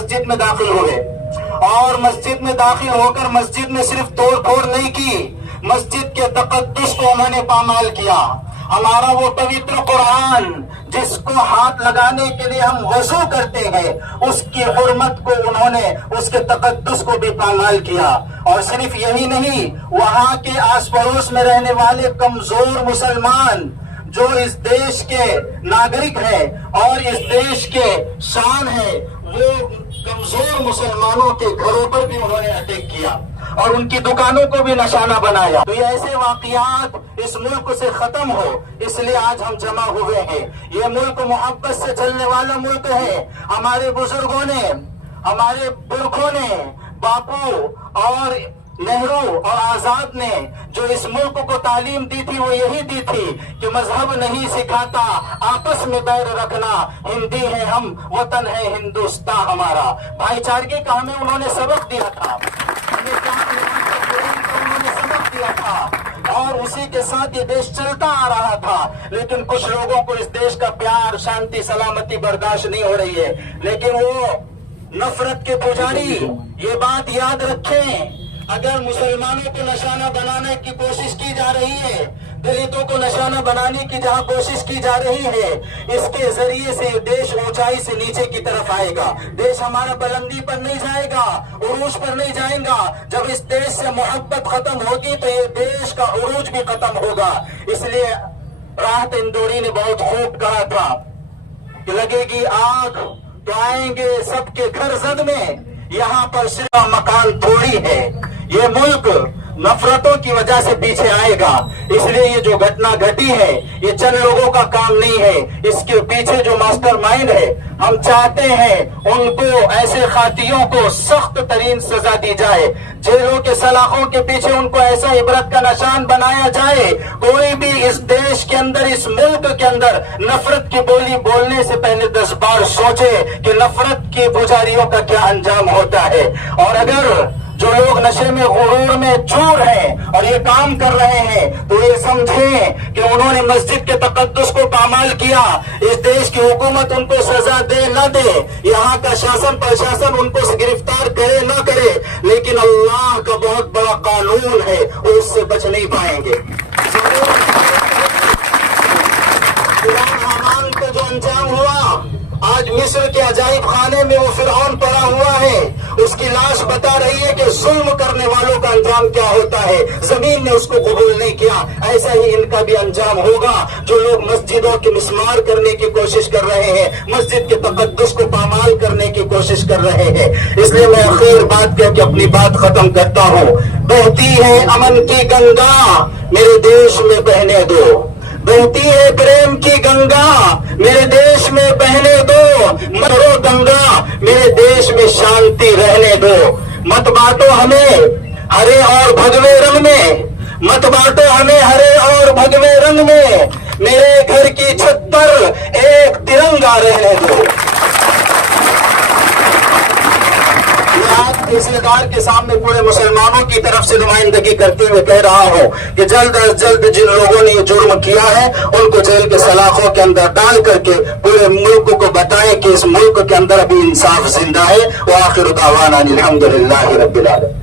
مسجد میں داخل ہوئے اور مسجد میں داخل ہو کر مسجد میں صرف توڑ پھوڑ نہیں کی، مسجد کے تقدس کو انہوں نے پامال کیا۔ ہمارا وہ پوتر قرآن جس کو ہاتھ لگانے کے لیے ہم وضو کرتے ہیں، اس کی حرمت کو انہوں نے، اس کے تقدس کو بھی پامال کیا۔ اور صرف یہی نہیں، وہاں کے آس پڑوس میں رہنے والے کمزور مسلمان جو اس دیش کے ناگرک ہیں اور اس دیش کے شان ہیں، وہ کمزور مسلمانوں کے گھروں پر بھی انہوں نے اٹیک کیا اور ان کی دکانوں کو بھی نشانہ بنایا۔ تو یہ ایسے واقعات اس ملک سے ختم ہو، اس لیے آج ہم جمع ہوئے ہیں۔ یہ ملک محبت سے چلنے والا ملک ہے۔ ہمارے بزرگوں نے، ہمارے پرکھوں نے، باپو اور نہرو اور آزاد نے جو اس ملک کو تعلیم دی تھی وہ یہی دی تھی کہ مذہب نہیں سکھاتا آپس میں بیر رکھنا، ہندی ہے ہم، وطن ہے ہندوستان ہمارا۔ بھائی چارگی کا ہمیں انہوں نے سبق دیا تھا، انہوں نے سبق دیا تھا اور اسی کے ساتھ یہ دیش چلتا آ رہا تھا۔ لیکن کچھ لوگوں کو اس دیش کا پیار، شانتی، سلامتی برداشت نہیں ہو رہی ہے۔ لیکن وہ نفرت کے پجاری یہ بات یاد رکھیں، اگر مسلمانوں کو نشانہ بنانے کی کوشش کی جا رہی ہے، دلتوں کو نشانہ بنانے کی جہاں کوشش کی جا رہی ہے، اس کے ذریعے سے دیش اونچائی سے نیچے کی طرف آئے گا۔ دیش ہمارا بلندی پر نہیں جائے گا، عروج پر نہیں جائے گا۔ جب اس دیش سے محبت ختم ہوگی تو یہ دیش کا عروج بھی ختم ہوگا۔ اس لیے راحت اندوری نے بہت خوب کہا تھا کہ لگے گی آگ تو آئیں گے سب کے گھر زد میں، یہاں پر صرف مکان تھوڑی ہے۔ یہ ملک نفرتوں کی وجہ سے پیچھے آئے گا، اس لیے یہ جو گھٹنا گھٹی ہے یہ چند لوگوں کا کام نہیں ہے، اس کے پیچھے جو ماسٹر مائنڈ ہے، ہم چاہتے ہیں ان کو، ایسے خاطیوں کو سخت ترین سزا دی جائے، جیلوں کے سلاخوں کے پیچھے ان کو ایسا عبرت کا نشان بنایا جائے۔ کوئی بھی اس دیش کے اندر، اس ملک کے اندر نفرت کی بولی بولنے سے پہلے 10 بار سوچے کہ نفرت کے پجاریوں کا کیا انجام ہوتا ہے۔ اور اگر جو لوگ نشے میں، غرور میں چور ہیں اور یہ کام کر رہے ہیں تو یہ سمجھیں کہ انہوں نے مسجد کے تقدس کو پامال کیا۔ اس دیش کی حکومت ان کو سزا دے نہ دے، یہاں کا شاسن پرشاسن ان کو گرفتار کرے نہ کرے، لیکن اللہ کا بہت بڑا قانون ہے، وہ اس سے بچ نہیں پائیں گے۔ حامان کا جو انجام ہوا، آج مصر کے عجائب خانے میں وہ فرعون پڑا ہوا ہے، اس کی لاش بتا رہی ہے کہ ظلم کرنے والوں کا انجام کیا ہوتا ہے۔ زمین نے اس کو قبول نہیں کیا، ایسا ہی ان کا بھی انجام ہوگا۔ جو لوگ مسجدوں کی مسمار کرنے کی کوشش کر رہے ہیں، مسجد کے تقدس کو پامال کرنے کی کوشش کر رہے ہیں۔ اس لیے میں آخر بات کہہ کے اپنی بات ختم کرتا ہوں۔ بہتی ہے امن کی گنگا میرے دیش میں بہنے دو، بہتی ہے پریم کی گنگا میرے دیش میں بہنے دو، مرو گنگا میرے دیش میں شانتی رہنے دو۔ مت بانٹو ہمیں ہرے اور بھگوے رنگ میں، مت بانٹو ہمیں ہرے اور بھگوے رنگ میں، میرے گھر کی چھت پر ایک ترنگا رہنے دو۔ اس ادارے کے سامنے پورے مسلمانوں کی طرف سے نمائندگی کرتے ہوئے کہہ رہا ہوں کہ جلد از جلد جن لوگوں نے یہ جرم کیا ہے ان کو جیل کے سلاخوں کے اندر ڈال کر کے پورے ملک کو بتائیں کہ اس ملک کے اندر ابھی انصاف زندہ ہے۔ وآخر دعوانا الحمدللہ رب العالمین۔